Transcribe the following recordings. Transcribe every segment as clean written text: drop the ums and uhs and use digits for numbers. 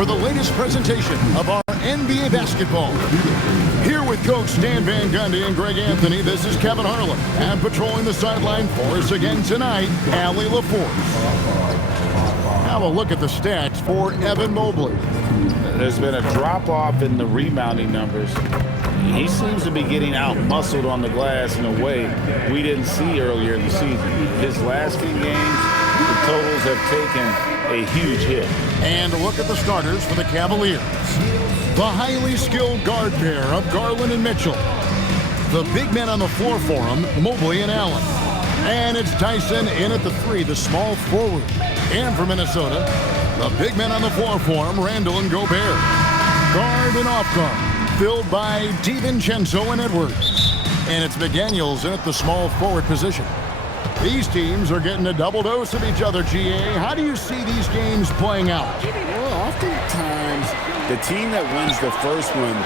for the latest presentation of our NBA basketball. Here with Coach Stan Van Gundy and Greg Anthony, this is Kevin Harlan. And patrolling the sideline for us again tonight, Allie LaForce. Have a look at the stats for Evan Mobley. There's been a drop-off in the rebounding numbers. He seems to be getting out-muscled on the glass in a way we didn't see earlier in the season. His last few games, the totals have taken a huge hit. And a look at the starters for the Cavaliers. The highly skilled guard pair of Garland and Mitchell. The big men on the floor for him, Mobley and Allen. And it's Tyson in at the three, the small forward. And for Minnesota, the big men on the floor for him, Randall and Gobert. Guard and off guard, filled by DiVincenzo and Edwards. And it's McDaniels in at the small forward position. These teams are getting a double dose of each other, GA. How do you see these games playing out? Well, oftentimes, the team that wins the first one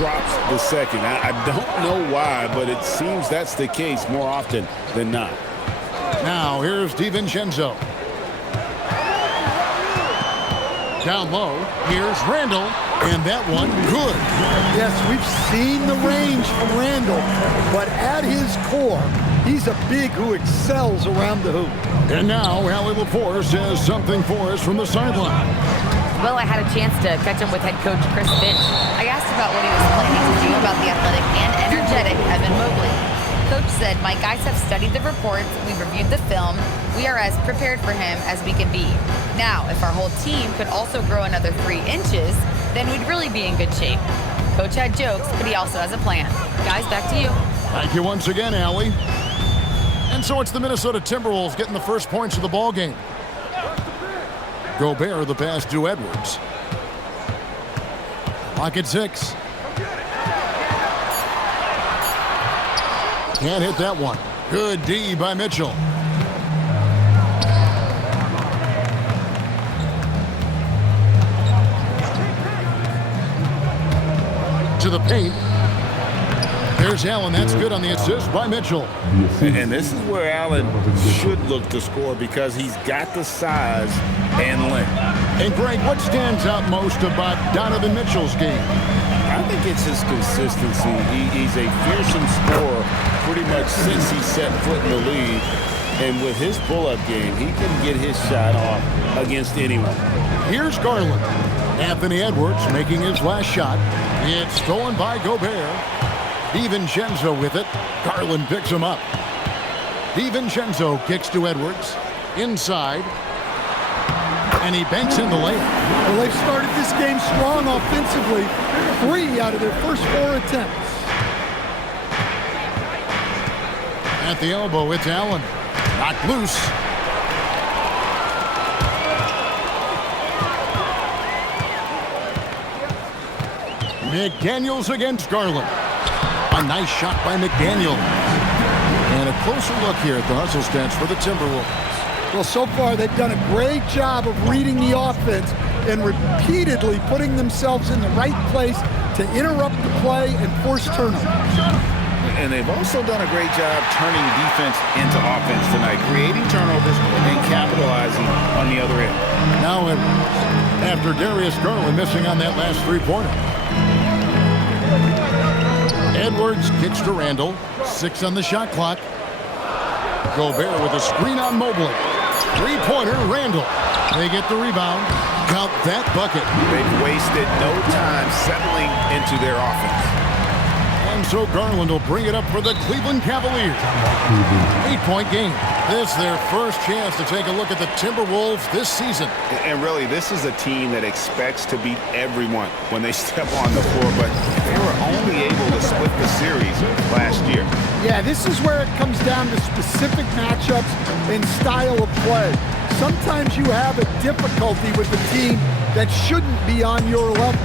drops the second. I don't know why, but it seems that's the case more often than not. Now, here's DiVincenzo. Down low, here's Randall, and that one good. Yes, we've seen the range from Randall, but at his core, he's a big who excels around the hoop. And now, Allie LaForce has something for us from the sideline. Well, I had a chance to catch up with head coach Chris Finch. I asked about what he was planning to do about the athletic and energetic Evan Mobley. Coach said, my guys have studied the reports, we've reviewed the film, we are as prepared for him as we can be. Now, if our whole team could also grow another 3 inches, then we'd really be in good shape. Coach had jokes, but he also has a plan. Guys, back to you. Thank you once again, Allie. And so it's the Minnesota Timberwolves getting the first points of the ball game. Gobert the pass to Edwards. Clock at 6. Can't hit that one. Good D by Mitchell. To the paint. There's Allen. That's good on the assist by Mitchell. And this is where Allen should look to score because he's got the size and length. And Greg, what stands out most about Donovan Mitchell's game? I think it's his consistency. He's a fearsome scorer pretty much since he set foot in the league. And with his pull-up game, he can get his shot off against anyone. Here's Garland. Anthony Edwards making his last shot. It's stolen by Gobert. DiVincenzo with it. Garland picks him up. DiVincenzo kicks to Edwards. Inside. And he banks in the layup. Well, they've started this game strong offensively. 3 out of their first 4 attempts. At the elbow, it's Allen. Knocked loose. McDaniels against Garland. A nice shot by McDaniels. And a closer look here at the hustle stats for the Timberwolves. Well, so far they've done a great job of reading the offense and repeatedly putting themselves in the right place to interrupt the play and force turnovers. And they've also done a great job turning defense into offense tonight, creating turnovers and capitalizing on the other end. Now, after Darius Garland missing on that last three-pointer. Edwards kicks to Randall. 6 on the shot clock. Gobert with a screen on Mobley. Three-pointer, Randall. They get the rebound. Count that bucket. They've wasted no time settling into their offense. And so Garland will bring it up for the Cleveland Cavaliers. 8-point game. This is their first chance to take a look at the Timberwolves this season. And really, this is a team that expects to beat everyone when they step on the floor, but they were only able to split the series last year. Yeah, this is where it comes down to specific matchups and style of play. Sometimes you have a difficulty with a team that shouldn't be on your level.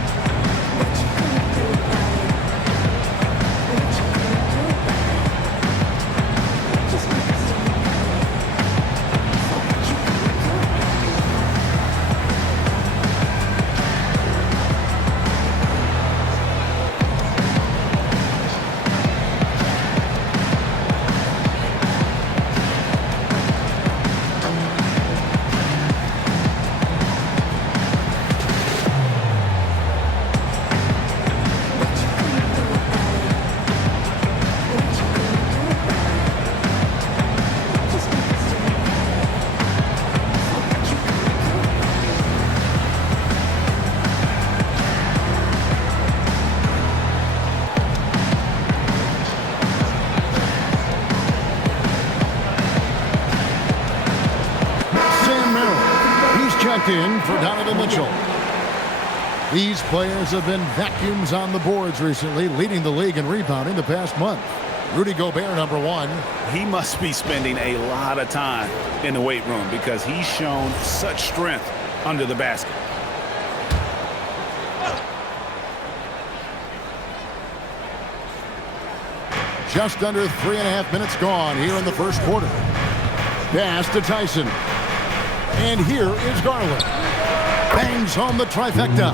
checked in for Donovan Mitchell. These players have been vacuums on the boards recently, leading the league in rebounding the past month. Rudy Gobert, number 1. He must be spending a lot of time in the weight room because he's shown such strength under the basket. Just under 3.5 minutes gone here in the first quarter. Pass to Tyson. And here is Garland. Bangs home the trifecta.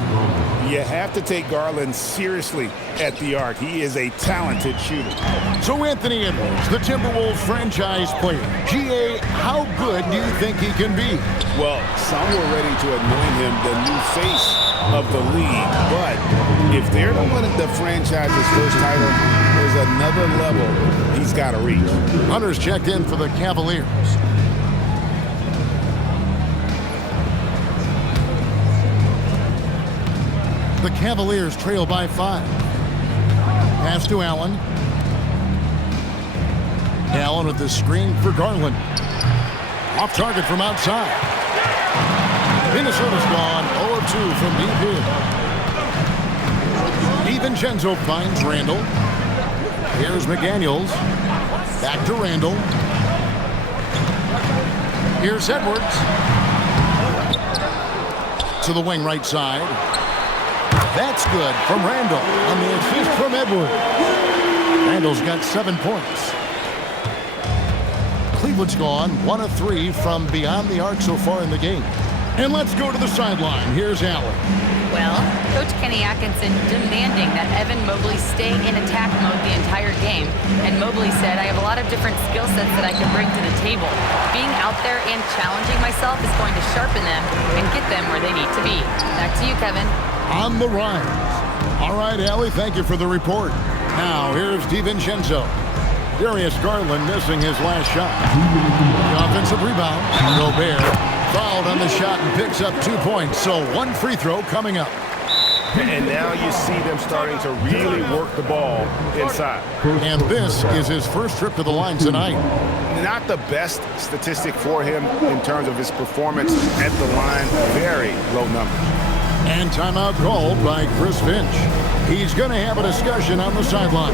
You have to take Garland seriously at the arc. He is a talented shooter. So Anthony Edwards, the Timberwolves franchise player. GA, how good do you think he can be? Well, some were ready to anoint him the new face of the league. But if they're to win the franchise's first title, there's another level he's got to reach. Hunter's checked in for the Cavaliers. The Cavaliers trail by 5. Pass to Allen. Allen with the screen for Garland. Off target from outside. Minnesota's gone 0 of 2 from deep here. DiVincenzo finds Randall. Here's McDaniels. Back to Randall. Here's Edwards. To the wing right side. That's good from Randall on the assist from Edwards. Randall's got 7 points. Cleveland's gone 1 of 3 from beyond the arc so far in the game. And let's go to the sideline. Here's Allen. Well, Coach Kenny Atkinson demanding that Evan Mobley stay in attack mode the entire game. And Mobley said, I have a lot of different skill sets that I can bring to the table. Being out there and challenging myself is going to sharpen them and get them where they need to be. Back to you, Kevin. On the rise. All right, Allie, thank you for the report. Now, here's DiVincenzo. Darius Garland missing his last shot. The offensive rebound. Gobert fouled on the shot and picks up 2 points. So 1 free throw coming up. And now you see them starting to really work the ball inside. And this is his first trip to the line tonight. Not the best statistic for him in terms of his performance at the line. Very low numbers. And timeout called by Chris Finch. He's going to have a discussion on the sideline.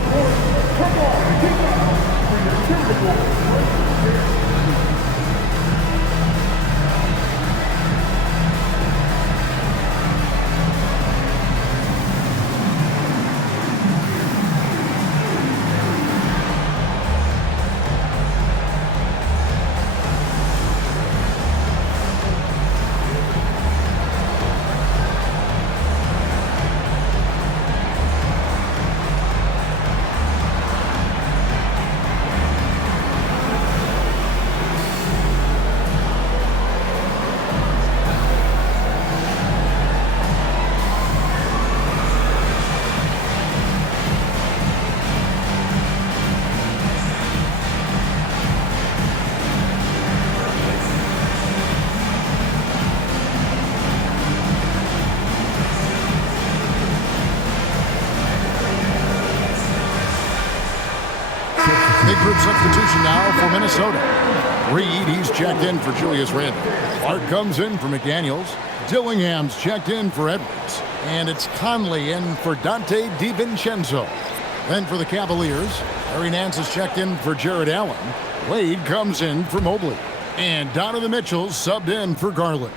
Big group substitution now for Minnesota. Reed, he's checked in for Julius Randle. Clark comes in for McDaniels. Dillingham's checked in for Edwards. And it's Conley in for Dante DiVincenzo. Then for the Cavaliers, Larry Nance is checked in for Jared Allen. Wade comes in for Mobley. And Donovan Mitchell subbed in for Garland.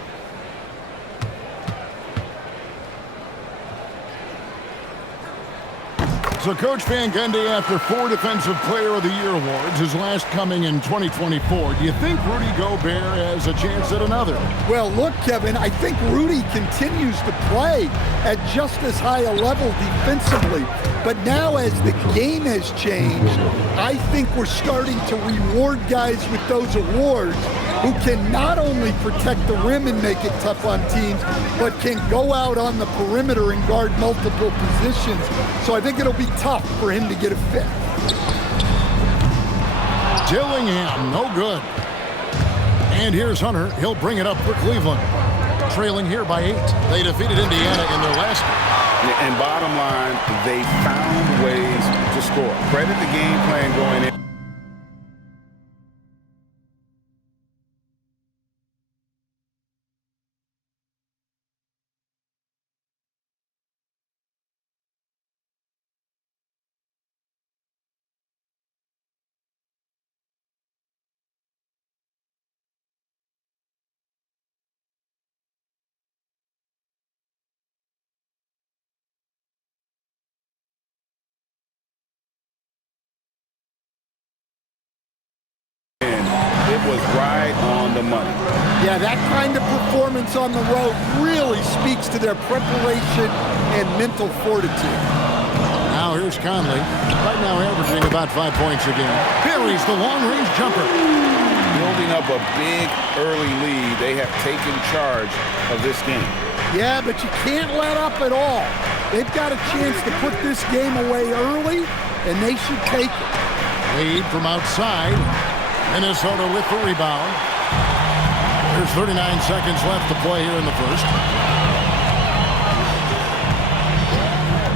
So Coach Van Gundy, after 4 Defensive Player of the Year awards, his last coming in 2024, do you think Rudy Gobert has a chance at another? Well, look, Kevin, I think Rudy continues to play at just as high a level defensively. But now as the game has changed, I think we're starting to reward guys with those awards who can not only protect the rim and make it tough on teams, but can go out on the perimeter and guard multiple positions. So I think it'll be tough for him to get a fifth. Dillingham, no good. And here's Hunter. He'll bring it up for Cleveland. Trailing here by 8. They defeated Indiana in their last game. And bottom line, they found ways to score. Credit the game plan going in. was right on the money. Yeah, that kind of performance on the road really speaks to their preparation and mental fortitude. Now here's Conley. Right now averaging about 5 points a game. Buries the long-range jumper. Building up a big early lead, they have taken charge of this game. Yeah, but you can't let up at all. They've got a chance to put this game away early, and they should take it. Lead from outside. Minnesota with the rebound. There's 39 seconds left to play here in the first.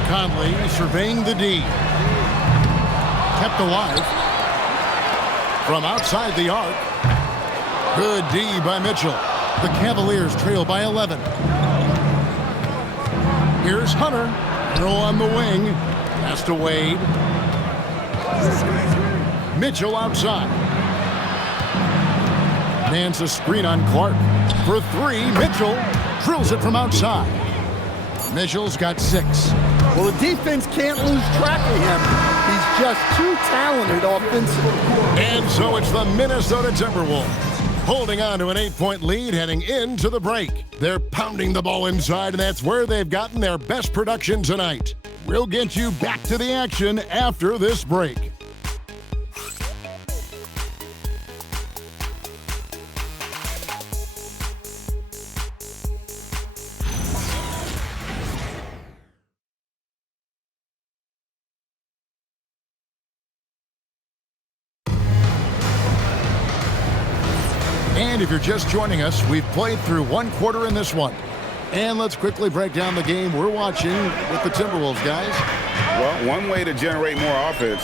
Conley surveying the D. Kept alive. From outside the arc. Good D by Mitchell. The Cavaliers trail by 11. Here's Hunter. Throw on the wing. Pass to Wade. Mitchell outside. Mans a screen on Clark. For three, Mitchell drills it from outside. Mitchell's got 6. Well, the defense can't lose track of him. He's just too talented offensively. And so it's the Minnesota Timberwolves holding on to an 8-point lead heading into the break. They're pounding the ball inside, and that's where they've gotten their best production tonight. We'll get you back to the action after this break. And if you're just joining us, we've played through 1 quarter in this one. And let's quickly break down the game we're watching with the Timberwolves, guys. Well, one way to generate more offense,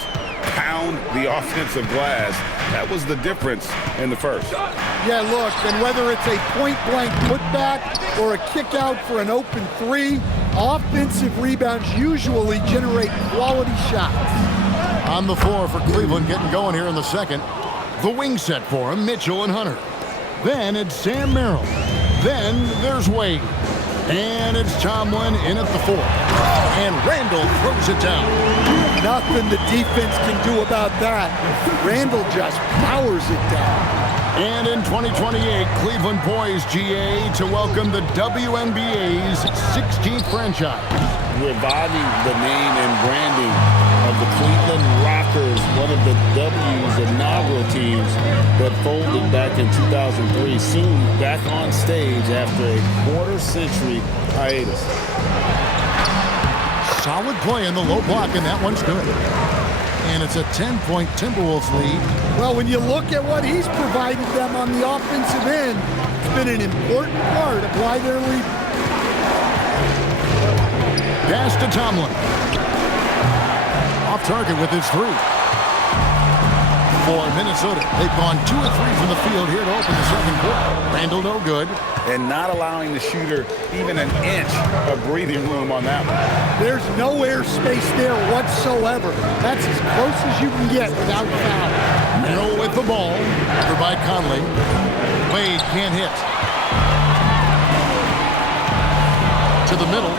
pound the offensive glass. That was the difference in the first. Yeah, look, and whether it's a point-blank putback or a kick out for an open 3, offensive rebounds usually generate quality shots. On the floor for Cleveland getting going here in the second. The wing set for him, Mitchell and Hunter. Then it's Sam Merrill. Then there's Wade. And it's Tomlin in at the 4. And Randall throws it down. Nothing the defense can do about that. Randall just powers it down. And in 2028, Cleveland poised, GA, to welcome the WNBA's 16th franchise. Reviving the name and branding of the Cleveland Rockers, one of the W's inaugural teams that folded back in 2003, soon back on stage after a quarter-century hiatus. Solid play in the low block, and that one's good. And it's a 10-point Timberwolves lead. Well, when you look at what he's provided them on the offensive end, it's been an important part of why they're leading. Pass to Tomlin. Off target with his 3. For Minnesota, they've gone 2 of 3 from the field here to open the second quarter. Randall no good. And not allowing the shooter even an inch of breathing room on that one. There's no airspace there whatsoever. That's as close as you can get without foul. Merrill with the ball. Over by Conley. Wade can't hit. To the middle.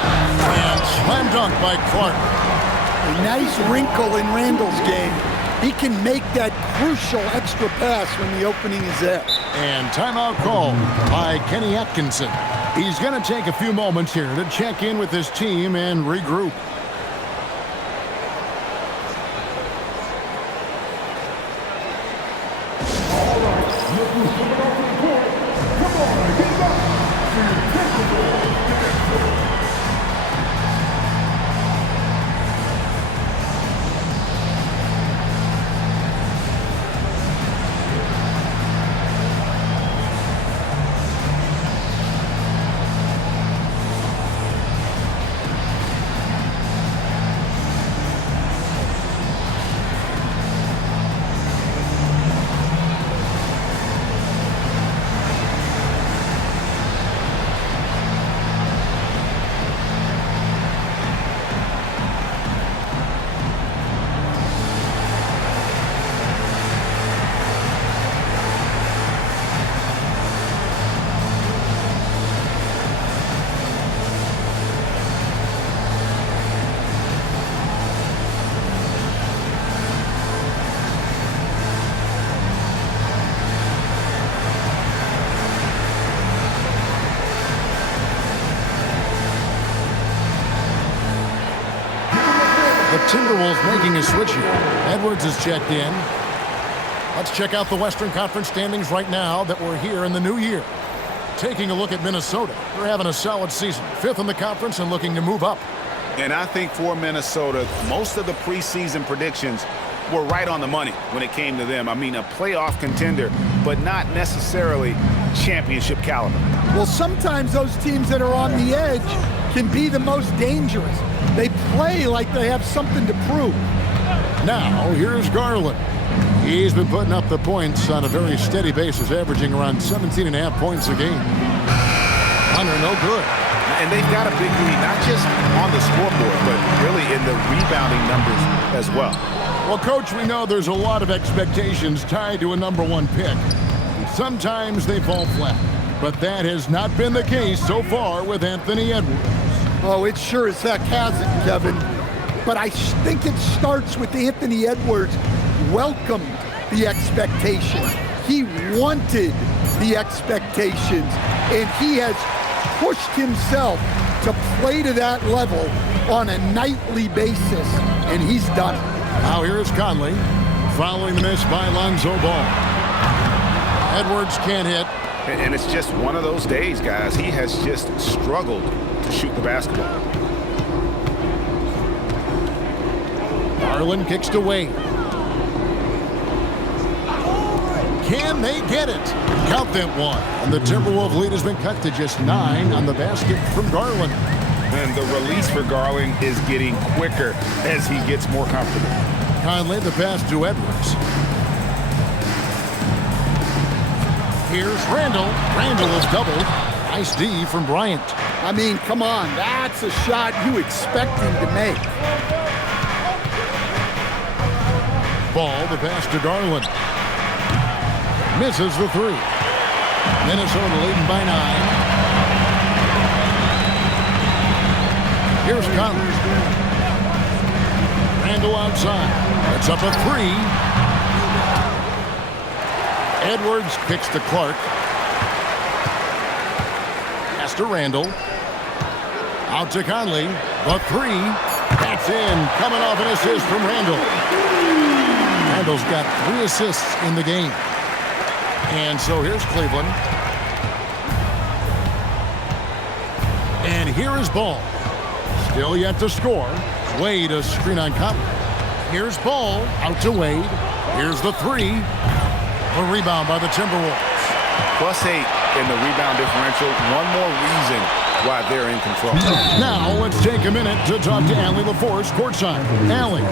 And slam dunk by Clark. A nice wrinkle in Randall's game. He can make that crucial extra pass when the opening is there. And timeout called by Kenny Atkinson. He's going to take a few moments here to check in with his team and regroup. Timberwolves making a switch here. Edwards is checked in. Let's check out the Western Conference standings right now that we're here in the new year. Taking a look at Minnesota. They're having a solid season. 5th in the conference and looking to move up. And I think for Minnesota, most of the preseason predictions were right on the money when it came to them. I mean, a playoff contender, but not necessarily championship caliber. Well, sometimes those teams that are on the edge can be the most dangerous. They play like they have something to prove. Now, here's Garland. He's been putting up the points on a very steady basis, averaging around 17.5 points a game. Hunter, no good. And they've got a big lead, not just on the scoreboard, but really in the rebounding numbers as well. Well, Coach, we know there's a lot of expectations tied to a #1 pick. Sometimes they fall flat, but that has not been the case so far with Anthony Edwards. Oh, it sure as heck hasn't, Kevin. But I think it starts with Anthony Edwards welcomed the expectation. He wanted the expectations, and he has pushed himself to play to that level on a nightly basis, and he's done it. Now here's Conley, following the miss by Lonzo Ball. Edwards can't hit. And it's just one of those days, guys. He has just struggled to shoot the basketball. Garland kicks to Wade. Can they get it? Count them one. And the Timberwolves lead has been cut to just 9 on the basket from Garland. And the release for Garland is getting quicker as he gets more comfortable. Conley, the pass to Edwards. Here's Randall. Randall is doubled. Nice D from Bryant. I mean, come on. That's a shot you expect him to make. Ball, the pass to Garland. Misses the 3. Minnesota leading by 9. Here's Conley. Randall outside. It's up a 3. Edwards kicks to Clark. Pass to Randall. Out to Conley. The 3. That's in. Coming off an assist from Randall. Randall's got 3 assists in the game. And so here's Cleveland. And here is Ball. Still yet to score. Wade a screen on Conley. Here's Ball. Out to Wade. Here's the 3. A rebound by the Timberwolves. +8 in the rebound differential. One more reason why they're in control. Now let's take a minute to talk to Allie LaForce courtside. Allie.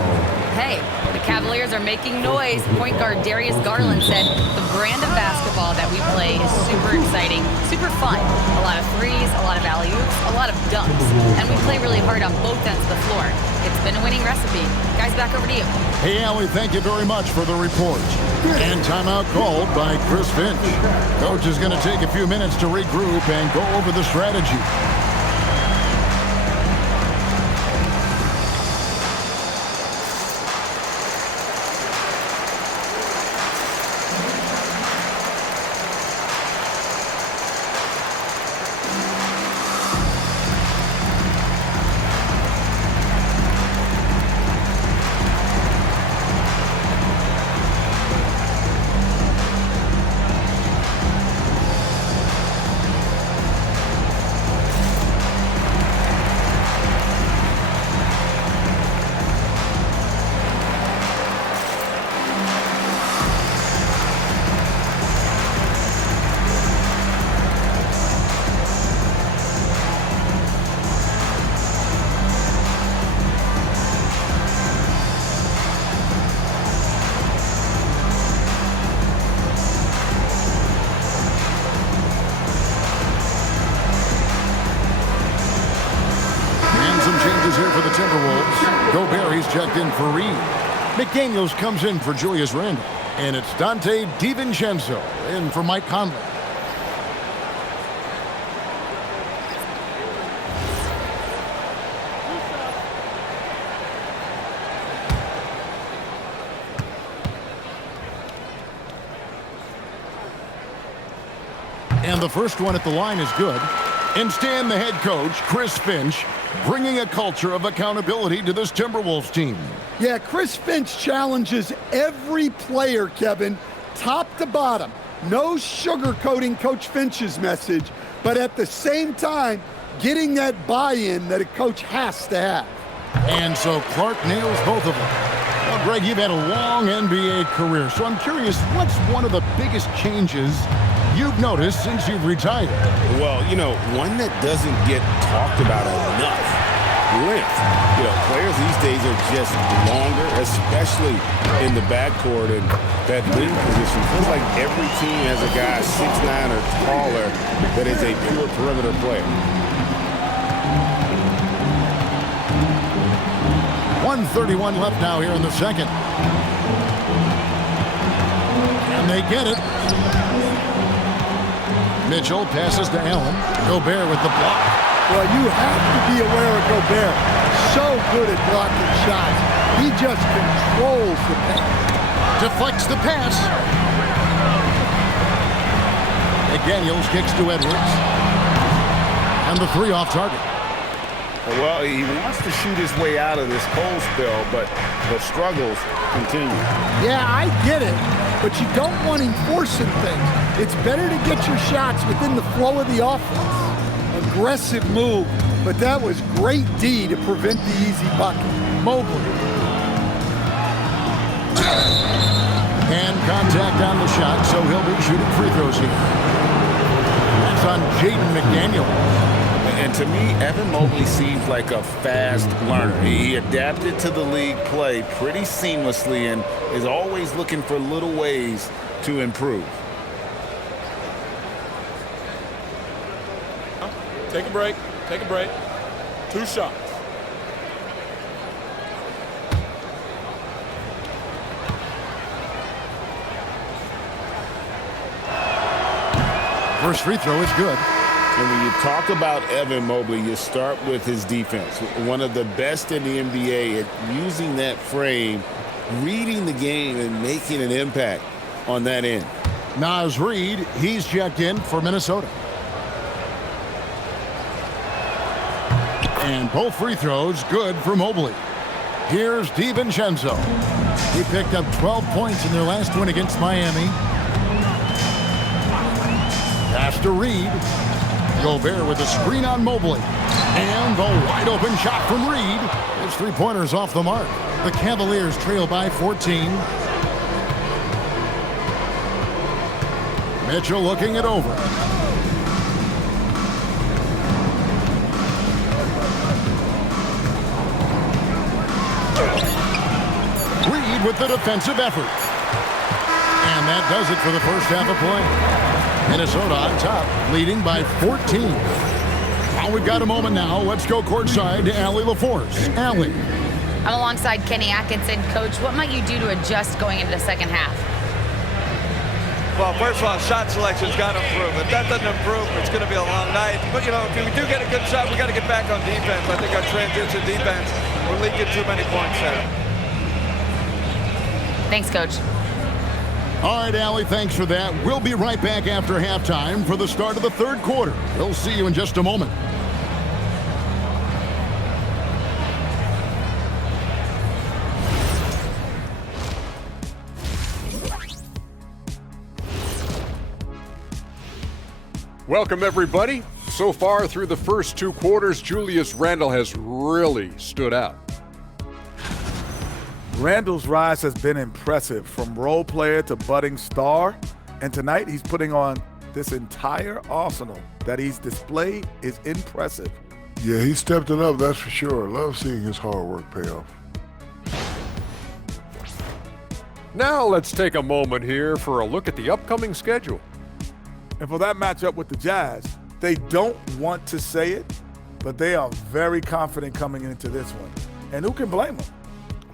Hey, the Cavaliers are making noise. Point guard Darius Garland said the brand of basketball that we play is super exciting, super fun. A lot of threes, a lot of alley-oops, a lot of dunks. And we play really hard on both ends of the floor. It's been a winning recipe. Guys, back over to you. Hey, Allie, thank you very much for the report. And timeout called by Chris Finch. Coach is going to take a few minutes to regroup and go over the strategy. Here for the Timberwolves. Gobert's checked in for Reed. McDaniels comes in for Julius Randle. And it's Dante DiVincenzo in for Mike Conley. And the first one at the line is good. And Stan, the head coach, Chris Finch, bringing a culture of accountability to this Timberwolves team. Yeah, Chris Finch challenges every player, Kevin, top to bottom. No sugarcoating Coach Finch's message, but at the same time, getting that buy-in that a coach has to have. And so Clark nails both of them. Well, Greg, you've had a long NBA career, so I'm curious, what's one of the biggest changes you've noticed since you've retired? Well, one that doesn't get talked about enough. Length. Players these days are just longer, especially in the backcourt, and that wing position feels like every team has a guy 6'9" or taller that is a pure perimeter player. 1:31 left now here in the second. And they get it. Mitchell passes to Allen. Gobert with the block. Well, you have to be aware of Gobert. So good at blocking shots. He just controls the paint. Deflects the pass. McDaniels kicks to Edwards. And the three off target. Well, he wants to shoot his way out of this cold spell, but the struggles continue. Yeah, I get it, but you don't want him forcing things. It's better to get your shots within the flow of the offense. Aggressive move, but that was great D to prevent the easy bucket. Mobley. And contact on the shot, so he'll be shooting free throws here. That's on Jaden McDaniels. And to me, Evan Mobley seems like a fast learner. He adapted to the league play pretty seamlessly and is always looking for little ways to improve. Take a break. Take a break. 2 shots. First free throw is good. And when you talk about Evan Mobley, you start with his defense. One of the best in the NBA at using that frame, reading the game, and making an impact on that end. Naz Reid, he's checked in for Minnesota. And both free throws good for Mobley. Here's DiVincenzo. He picked up 12 points in their last win against Miami. Pass to Reid. Gobert with a screen on Mobley. And the wide open shot from Reid. His three-pointers off the mark. The Cavaliers trail by 14. Mitchell looking it over. Reid with the defensive effort. And that does it for the first half of play. Minnesota on top, leading by 14. Well, we've got a moment now. Let's go courtside to Allie LaForce. Allie. I'm alongside Kenny Atkinson. Coach, what might you do to adjust going into the second half? Well, first of all, shot selection's got to improve. If that doesn't improve, it's going to be a long night. But, if we do get a good shot, we got to get back on defense. I think our transition defense, we're leaking too many points there. Thanks, Coach. All right, Allie, thanks for that. We'll be right back after halftime for the start of the third quarter. We'll see you in just a moment. Welcome, everybody. So far through the first 2 quarters, Julius Randle has really stood out. Randall's rise has been impressive, from role player to budding star, and tonight he's putting on this entire arsenal that he's displayed is impressive. Yeah, he stepped it up, that's for sure. Love seeing his hard work pay off. Now let's take a moment here for a look at the upcoming schedule. And for that matchup with the Jazz, they don't want to say it, but they are very confident coming into this one. And who can blame them?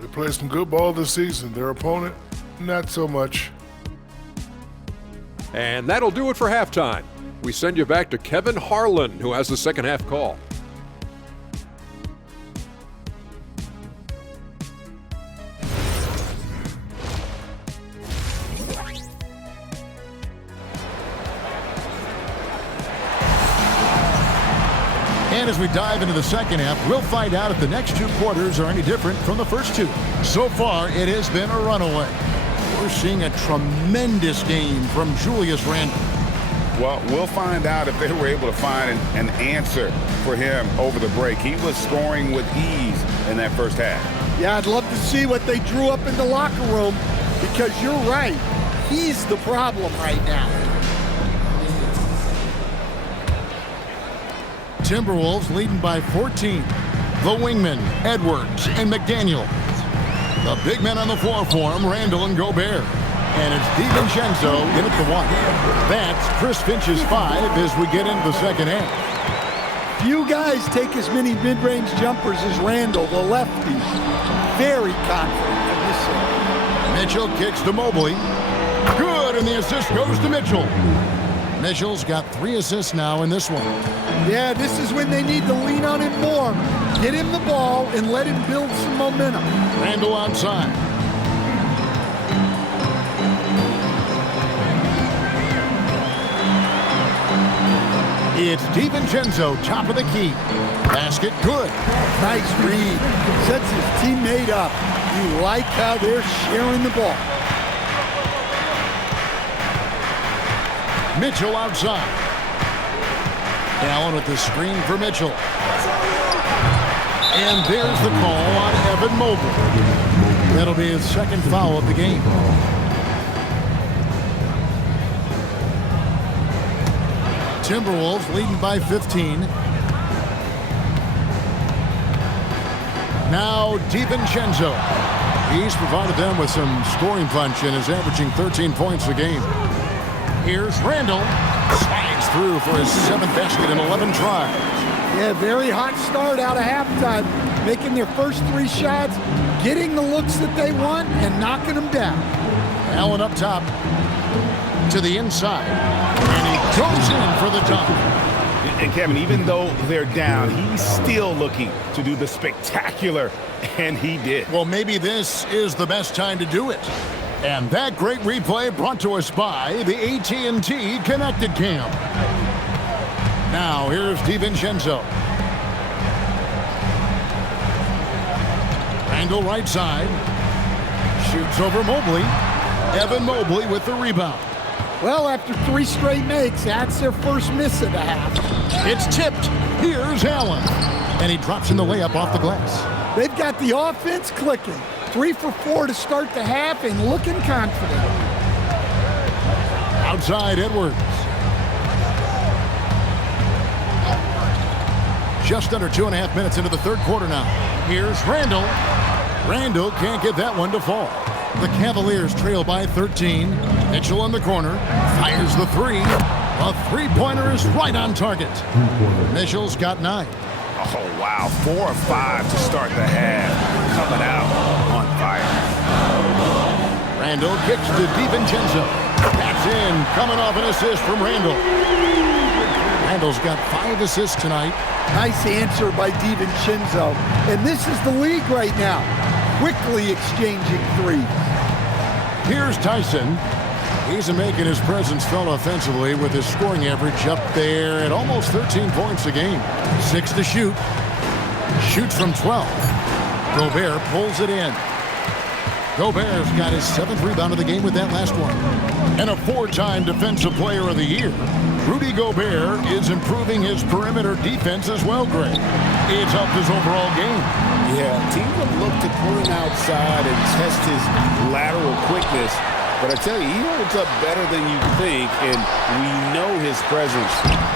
They played some good ball this season. Their opponent, not so much. And that'll do it for halftime. We send you back to Kevin Harlan, who has the second half call. And as we dive into the second half, we'll find out if the next 2 quarters are any different from the first 2. So far, it has been a runaway. We're seeing a tremendous game from Julius Randle. Well, we'll find out if they were able to find an answer for him over the break. He was scoring with ease in that first half. Yeah, I'd love to see what they drew up in the locker room, because you're right. He's the problem right now. Timberwolves leading by 14. The wingmen, Edwards and McDaniel. The big men on the floor for him, Randle and Gobert. And it's DiVincenzo in at the 1. That's Chris Finch's 5 as we get into the second half. Few guys take as many mid-range jumpers as Randle, the lefty. Very confident in this one. Mitchell kicks to Mobley. Good, and the assist goes to Mitchell. Mitchell's got 3 assists now in this one. Yeah, this is when they need to lean on him more. Get him the ball and let him build some momentum. Randle outside. It's DiVincenzo, top of the key. Basket, good. Nice read. Sets his teammate up. You like how they're sharing the ball. Mitchell outside. Allen with the screen for Mitchell. And there's the call on Evan Mobley. That'll be his second foul of the game. Timberwolves leading by 15. Now DiVincenzo. He's provided them with some scoring punch and is averaging 13 points a game. Here's Randle. Slides through for his 7th basket in 11 tries. Yeah, very hot start out of halftime. Making their first 3 shots, getting the looks that they want, and knocking them down. Allen up top to the inside. And he goes in for the dunk. And Kevin, even though they're down, he's still looking to do the spectacular, and he did. Well, maybe this is the best time to do it. And that great replay brought to us by the AT&T Connected Cam. Now, here's DiVincenzo. Randle right side. Shoots over Mobley. Evan Mobley with the rebound. Well, after 3 straight makes, that's their first miss of the half. It's tipped. Here's Allen. And he drops in the layup off the glass. They've got the offense clicking. 3 for 4 to start the half and looking confident. Outside Edwards. Just under 2.5 minutes into the third quarter now. Here's Randle. Randle can't get that one to fall. The Cavaliers trail by 13. Mitchell in the corner. Fires the 3. A 3-pointer is right on target. Mitchell's got 9. Oh, wow. 4 or 5 to start the half. Coming out on fire. Randle kicks to DiVincenzo. That's in. Coming off an assist from Randle. Randle's got 5 assists tonight. Nice answer by DiVincenzo. And this is the league right now. Quickly exchanging 3s. Here's Tyson. He's making his presence felt offensively with his scoring average up there at almost 13 points a game. 6 to shoot. Shoots from 12. Gobert pulls it in. Gobert's got his 7th rebound of the game with that last one. And a 4-time Defensive Player of the Year. Rudy Gobert is improving his perimeter defense as well, Greg. It's helped his overall game. Yeah, teams have looked to pull him outside and test his lateral quickness. But I tell you, he holds up better than you think, and we know his presence.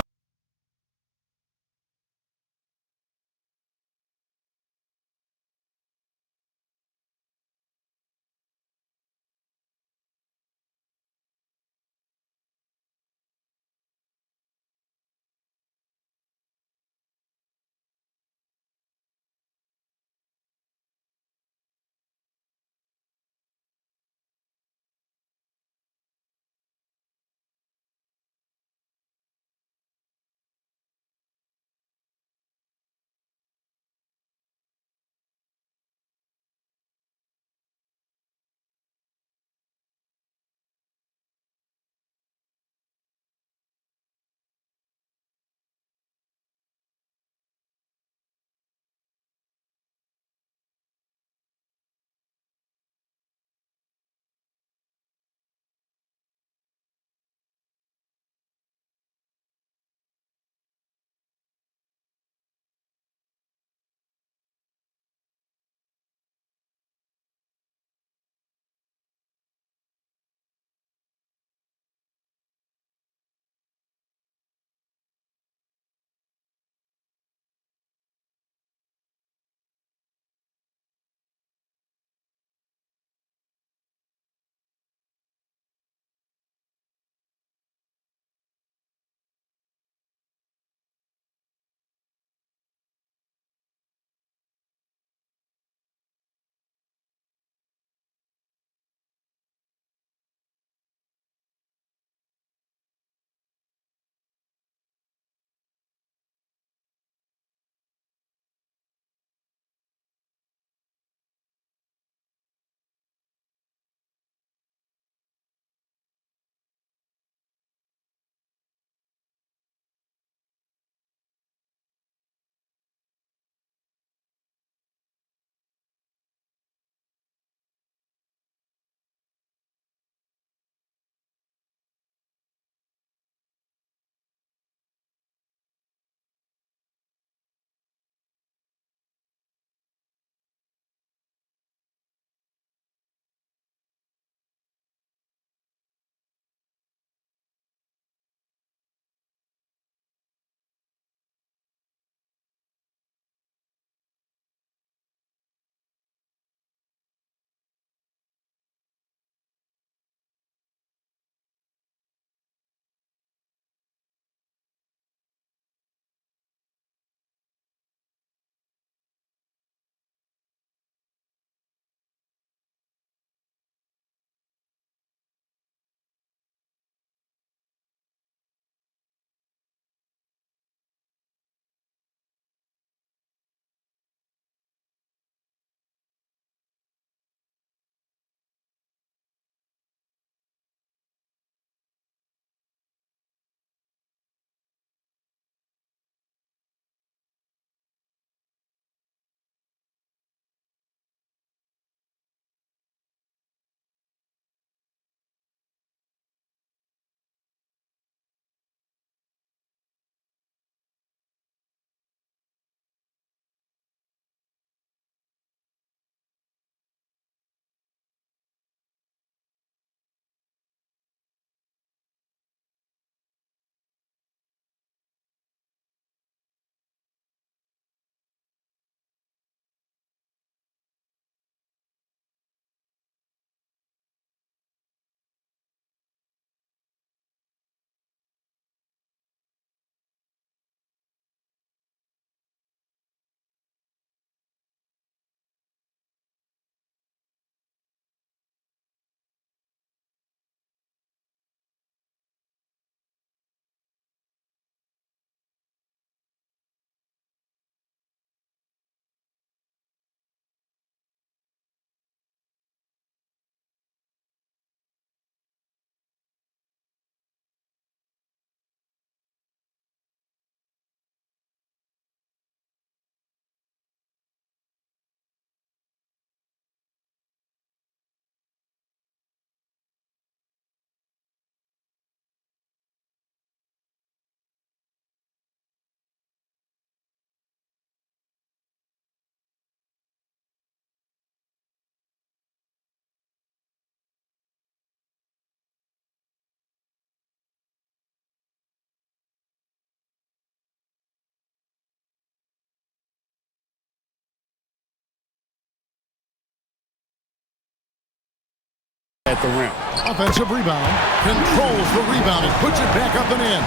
at the rim. Offensive rebound. Controls the rebound and puts it back up and in.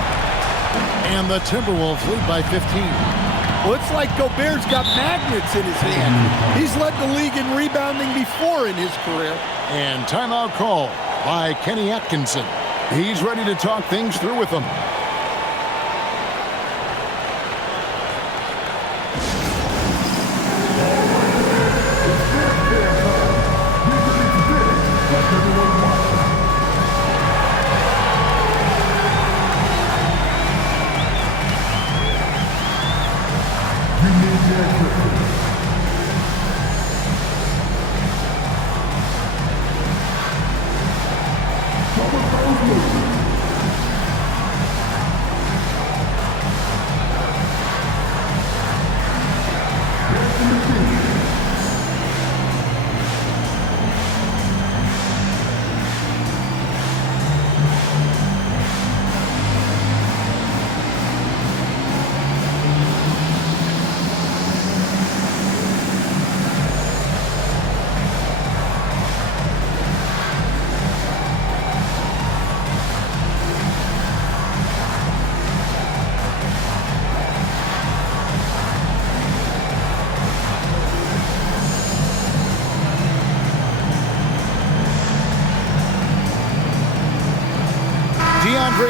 And the Timberwolves lead by 15. Well, it's like Gobert's got magnets in his hand. He's led the league in rebounding before in his career. And timeout call by Kenny Atkinson. He's ready to talk things through with them.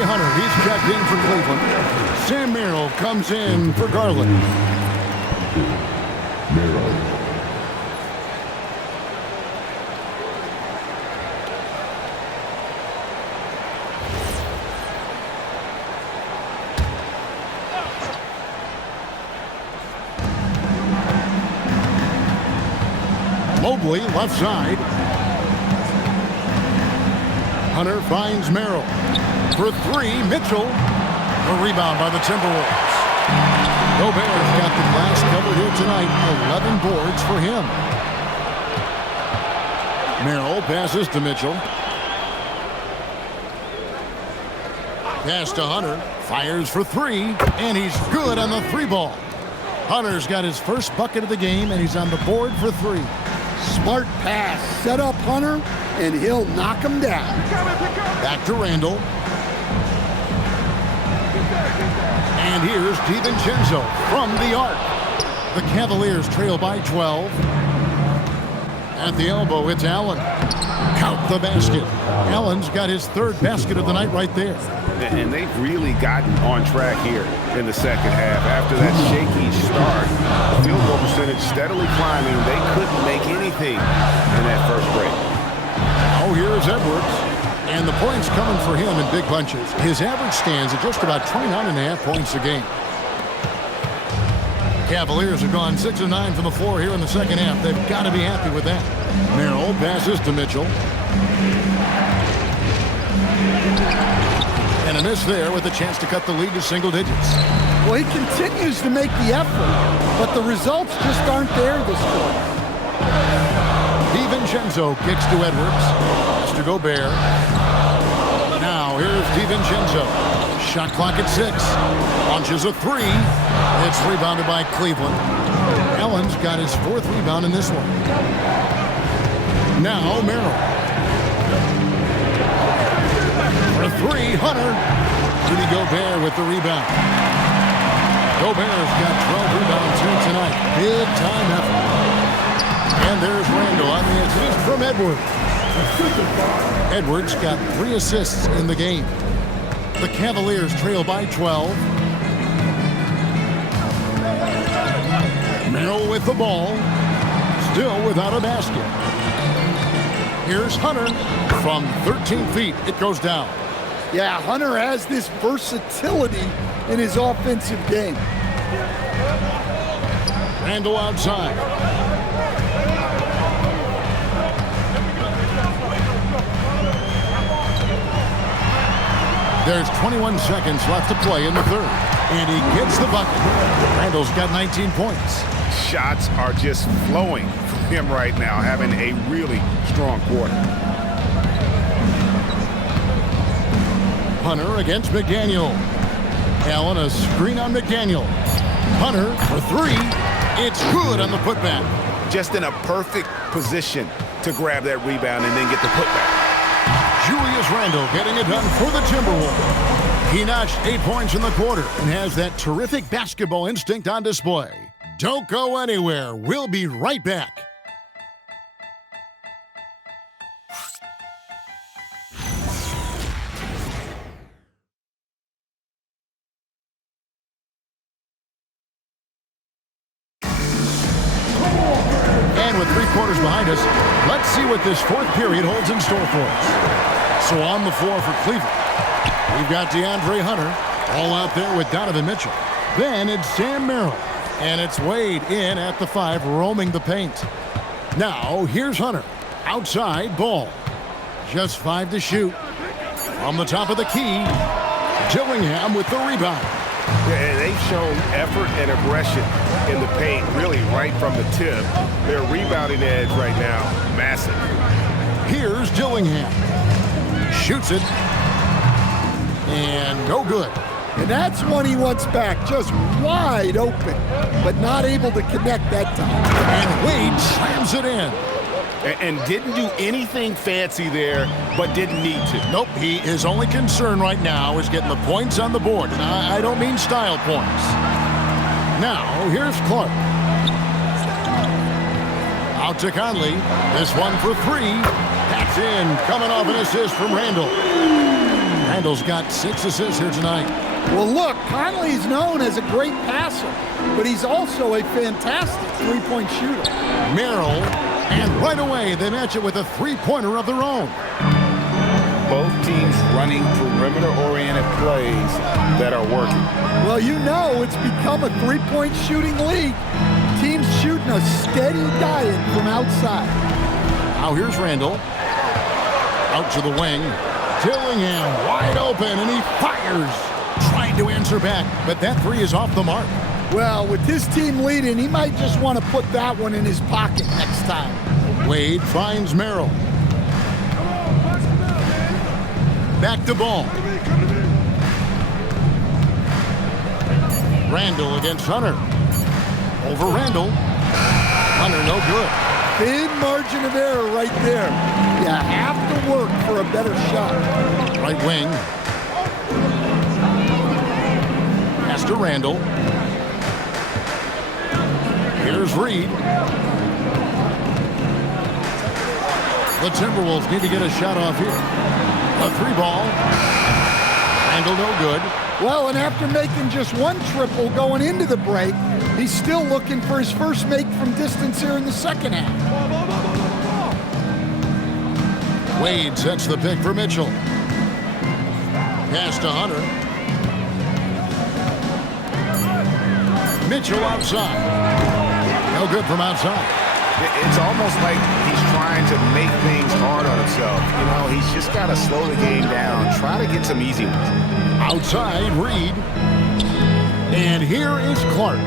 Hunter, he's checked in for Cleveland. Sam Merrill comes in for Garland. Mobley, left side. Hunter finds Merrill. For three, Mitchell. A rebound by the Timberwolves. Gobert's got the glass covered here tonight. 11 boards for him. Merrill passes to Mitchell. Pass to Hunter. Fires for three. And he's good on the three ball. Hunter's got his first bucket of the game, and he's on the board for three. Smart pass. Set up Hunter, and he'll knock him down. Back to Randall. And here's DiVincenzo from the arc. The Cavaliers trail by 12. At the elbow, it's Allen. Count the basket. Allen's got his third basket of the night right there. And they've really gotten on track here in the second half. After that shaky start, the field goal percentage steadily climbing. They couldn't make anything in that first break. Oh, here's Edwards. And the points coming for him in big bunches. His average stands at just about 29.5 points a game. Cavaliers have gone 6 of 9 from the floor here in the second half. They've got to be happy with that. Merrill passes to Mitchell. And a miss there with a chance to cut the lead to single digits. Well, he continues to make the effort, but the results just aren't there this quarter. DiVincenzo kicks to Edwards. Pass to Gobert. Now here's DiVincenzo. Shot clock at 6. Launches a three. It's rebounded by Cleveland. Allen's got his fourth rebound in this one. Now Merrill. For three, Hunter. Rudy Gobert with the rebound. Gobert's got 12 rebounds here tonight. Big time effort. And there's Randall on the assist from Edwards. Edwards got 3 assists in the game. The Cavaliers trail by 12. Merrill with the ball. Still without a basket. Here's Hunter from 13 feet. It goes down. Yeah, Hunter has this versatility in his offensive game. Randall outside. There's 21 seconds left to play in the third. And he gets the bucket. Randall's got 19 points. Shots are just flowing from him right now, having a really strong quarter. Hunter against McDaniel. Allen, a screen on McDaniel. Hunter for three. It's good on the putback. Just in a perfect position to grab that rebound and then get the putback. Julius Randle getting it done for the Timberwolves. He notched 8 points in the quarter and has that terrific basketball instinct on display. Don't go anywhere. We'll be right back. And with 3 quarters behind us, let's see what this fourth period holds in store for us. So on the floor for Cleveland, we've got DeAndre Hunter all out there with Donovan Mitchell. Then it's Sam Merrill, and it's Wade in at the 5, roaming the paint. Now here's Hunter, outside ball. Just 5 to shoot. From the top of the key, Dillingham with the rebound. Yeah, they've shown effort and aggression in the paint, really right from the tip. Their rebounding edge right now, massive. Here's Dillingham. Shoots it. And no good. And that's one he wants back, just wide open, but not able to connect that time. And Wade slams it in. And didn't do anything fancy there, but didn't need to. Nope, his only concern right now is getting the points on the board. And I don't mean style points. Now, here's Clark. Out to Conley. This one for 3. That's in, coming off an assist from Randle. Randle's got 6 assists here tonight. Well, look, Conley's known as a great passer, but he's also a fantastic three-point shooter. Merrill, and right away they match it with a three-pointer of their own. Both teams running perimeter-oriented plays that are working. Well, you know it's become a three-point shooting league. Teams shooting a steady diet from outside. Now here's Randle. Out to the wing. Dillingham wide open, and he fires. Trying to answer back, but that 3 is off the mark. Well, with his team leading, he might just want to put that one in his pocket next time. Wade finds Merrill. Back to ball. Randle against Hunter. Over Randle. Hunter no good. Thin margin of error right there. You have to work for a better shot. Right wing. Pass to Randle. Here's Reed. The Timberwolves need to get a shot off here. A 3-ball. Randle no good. Well, and after making just 1 triple going into the break, he's still looking for his first make from distance here in the second half. Wade sets the pick for Mitchell. Pass to Hunter. Mitchell outside. No good from outside. It's almost like he's trying to make things hard on himself. You know, he's just got to slow the game down, try to get some easy ones. Outside, Reed. And here is Clark.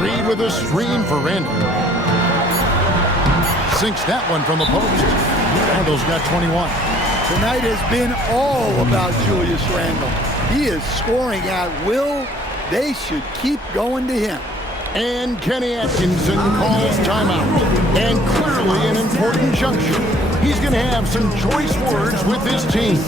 Reed with a screen for Randle. Sinks that one from the post. Randle's got 21. Tonight has been all about Julius Randle. He is scoring at will. They should keep going to him. And Kenny Atkinson calls timeout. And clearly an important juncture. He's going to have some choice words with his team.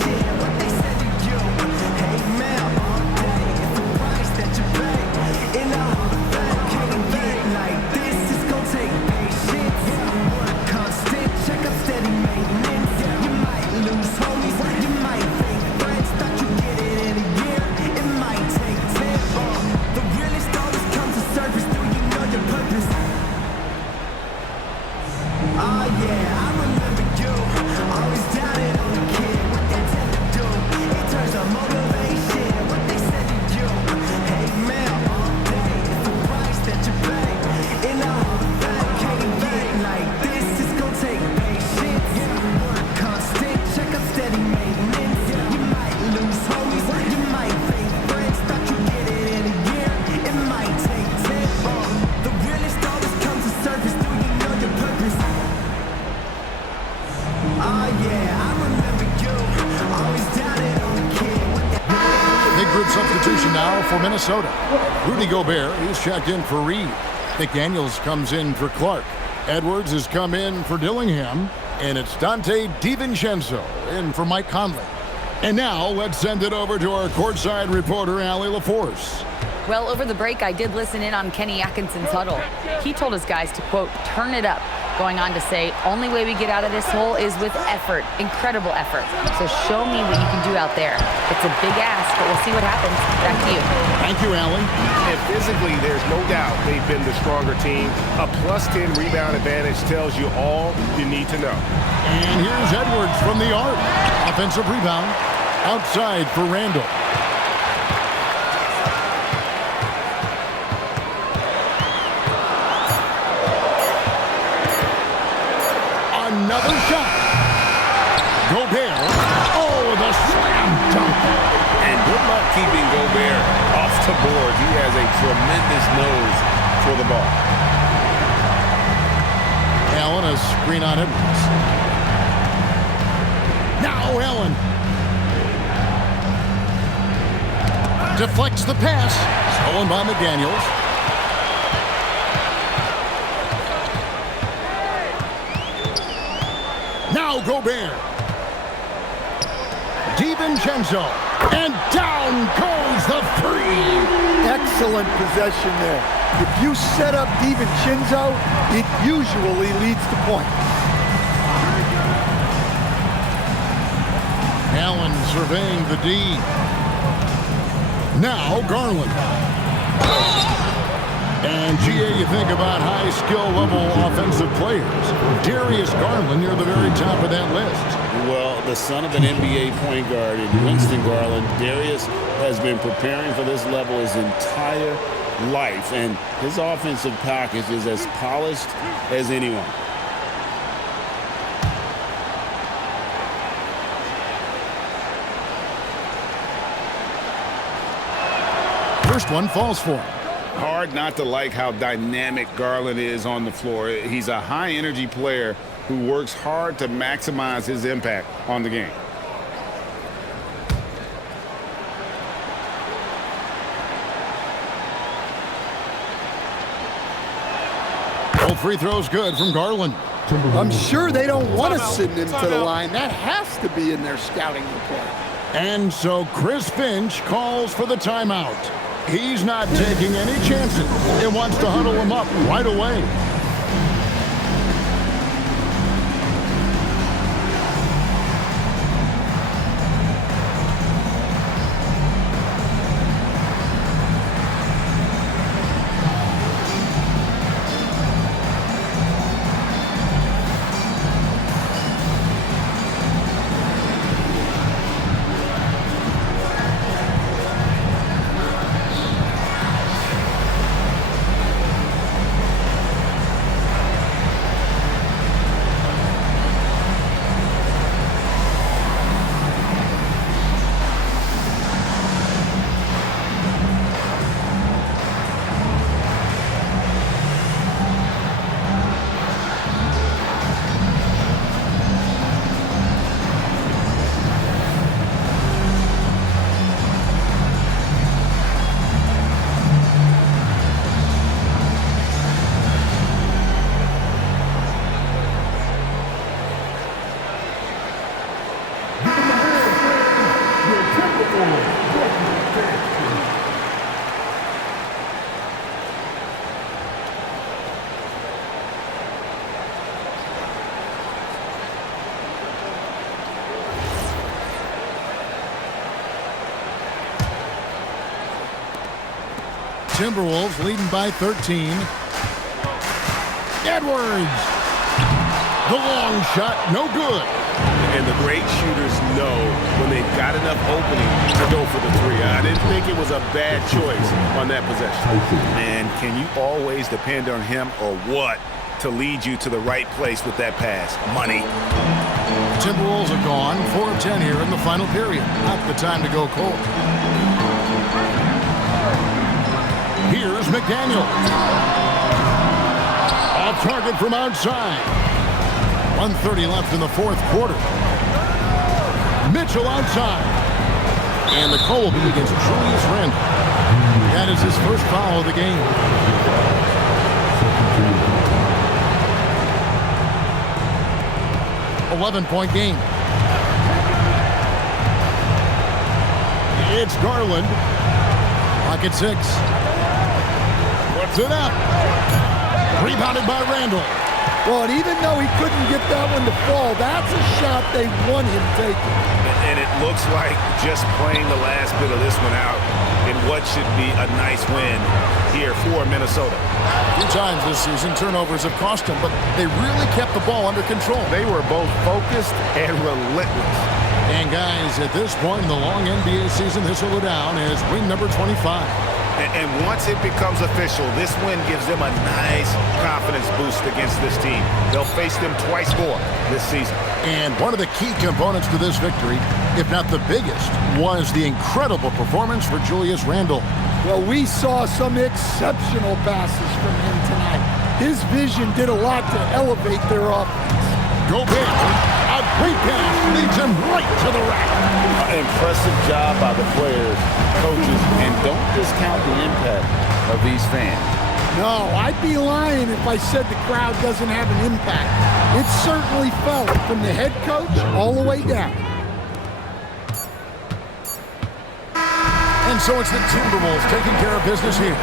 Substitution now for Minnesota. Rudy Gobert, he's checked in for Reed. McDaniels comes in for Clark. Edwards has come in for Dillingham. And it's Dante DiVincenzo in for Mike Conley. And now let's send it over to our courtside reporter, Allie LaForce. Well, over the break, I did listen in on Kenny Atkinson's huddle. He told his guys to, quote, turn it up, going on to say, only way we get out of this hole is with effort, incredible effort. So show me what you can do out there. It's a big ask, but we'll see what happens. Back to you. Thank you, Allie. And physically, there's no doubt they've been the stronger team. A +10 rebound advantage tells you all you need to know. And here's Edwards from the arc. Offensive rebound. Outside for Randall. Another shot. Gobert. Oh, the slam dunk. And good luck keeping Gobert off the board. He has a tremendous nose for the ball. Allen, a screen on Edwards. Now Allen. Deflects the pass. Stolen by McDaniels. Now Gobert. DiVincenzo. And down goes the three. Excellent possession there. If you set up DiVincenzo, it usually leads to points. Allen surveying the D. Now Garland. And GA, you think about high skill level offensive players. Darius Garland near the very top of that list. Well, the son of an NBA point guard in Winston Garland, Darius has been preparing for this level his entire life, and his offensive package is as polished as anyone. First one falls for him. Hard not to like how dynamic Garland is on the floor. He's a high-energy player who works hard to maximize his impact on the game. Both free throws good from Garland. I'm sure they don't want to send him to the line. That has to be in their scouting report. And so Chris Finch calls for the timeout. He's not taking any chances and wants to huddle him up right away. Timberwolves leading by 13. Edwards. The long shot, no good. And the great shooters know when they've got enough opening to go for the three. I didn't think it was a bad choice on that possession. And can you always depend on him or what to lead you to the right place with that pass? Money. Timberwolves are gone. 4 of 10 here in the final period. Not the time to go cold. Here's McDaniel. Off target from outside. 1:30 left in the fourth quarter. Mitchell outside. And the call will be against Julius Randle. That is his first foul of the game. 11-point game. It's Garland. Pocket 6. Puts it up. Rebounded by Randall. Well, and even though he couldn't get that one to fall, that's a shot they want him taking. And it looks like just playing the last bit of this one out in what should be a nice win here for Minnesota. A few times this season, turnovers have cost them, but they really kept the ball under control. They were both focused and relentless. And guys, at this point in the long NBA season, this will go down as win number 25. And once it becomes official, this win gives them a nice confidence boost against this team. They'll face them twice more this season. And one of the key components to this victory, if not the biggest, was the incredible performance for Julius Randle. Well, we saw some exceptional passes from him tonight. His vision did a lot to elevate their offense. Gobert, a great pass, leads him right to the rack. Impressive job by the players, coaches, and don't discount the impact of these fans. No, I'd be lying if I said the crowd doesn't have an impact. It certainly felt from the head coach all the way down. And so it's the Timberwolves taking care of business here.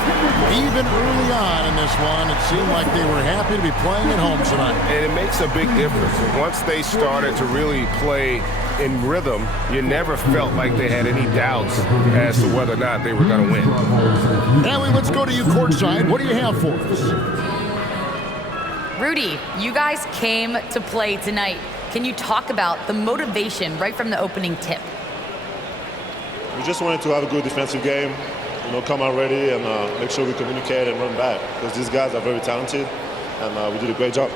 Even early on in this one, it seemed like they were happy to be playing at home tonight. And it makes a big difference. Once they started to really play in rhythm, you never felt like they had any doubts as to whether or not they were going to win. Allie, let's go to you courtside. What do you have for us? Rudy, you guys came to play tonight. Can you talk about the motivation right from the opening tip? We just wanted to have a good defensive game, come out ready and make sure we communicate and run back because these guys are very talented and we did a great job.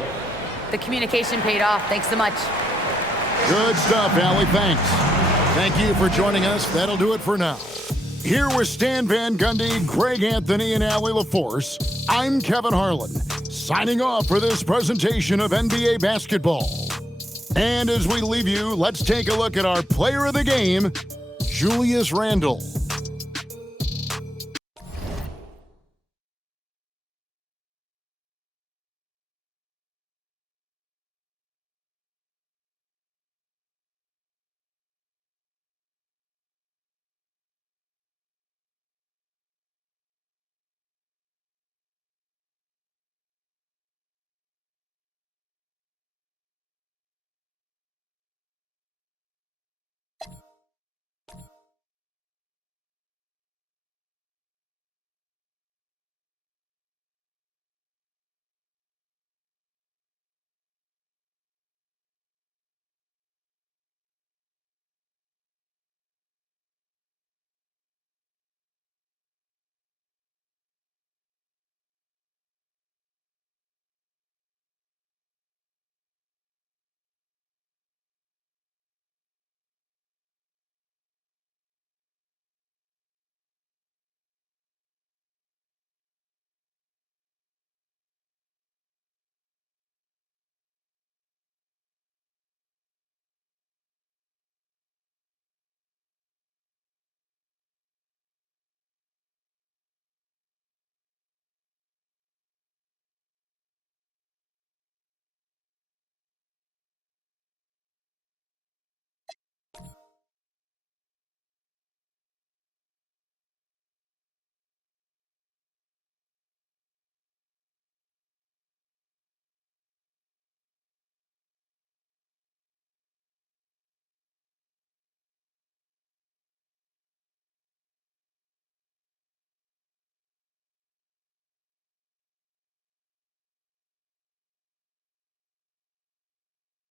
The communication paid off. Thanks so much. Good stuff, Allie. Thanks. Thank you for joining us. That'll do it for now. Here with Stan Van Gundy, Greg Anthony, and Allie LaForce, I'm Kevin Harlan, signing off for this presentation of NBA basketball. And as we leave you, let's take a look at our player of the game, Julius Randle.